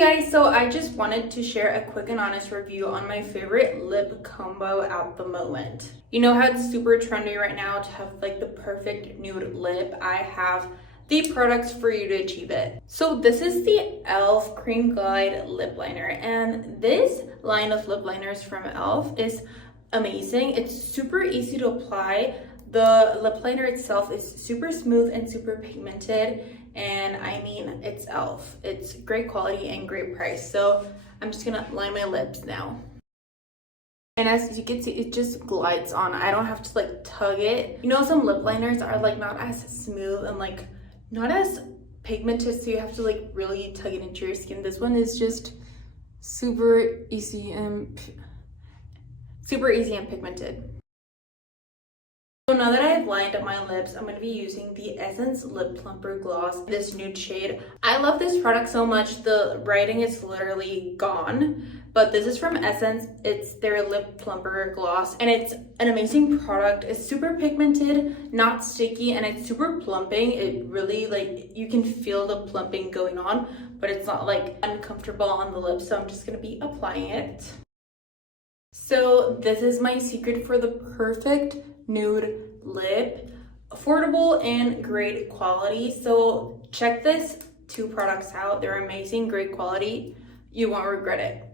Guys, so I just wanted to share a quick and honest review on my favorite lip combo at the moment. You know how it's super trendy right now to have like the perfect nude lip? I have the products for you to achieve it. So this is the e.l.f. Cream Glide Lip Liner, and this line of lip liners from e.l.f. is amazing. It's super easy to apply. The lip liner itself is super smooth and super pigmented, and I mean, it's e.l.f. It's great quality and great price. So I'm just gonna line my lips now. And as you can see, it just glides on. I don't have to like tug it. You know, some lip liners are like not as smooth and like not as pigmented, so you have to like really tug it into your skin. This one is just super easy and pigmented. So now that I've lined up my lips, I'm going to be using the Essence Lip Plumper Gloss, this nude shade. I love this product so much. The writing is literally gone, but this is from Essence. It's their Lip Plumper Gloss, and it's an amazing product. It's super pigmented, not sticky, and it's super plumping. It really, like, you can feel the plumping going on, but it's not like uncomfortable on the lips, so I'm just going to be applying it. So this is my secret for the perfect nude lip, affordable and great quality. So check this two products out. They're amazing, great quality. You won't regret it.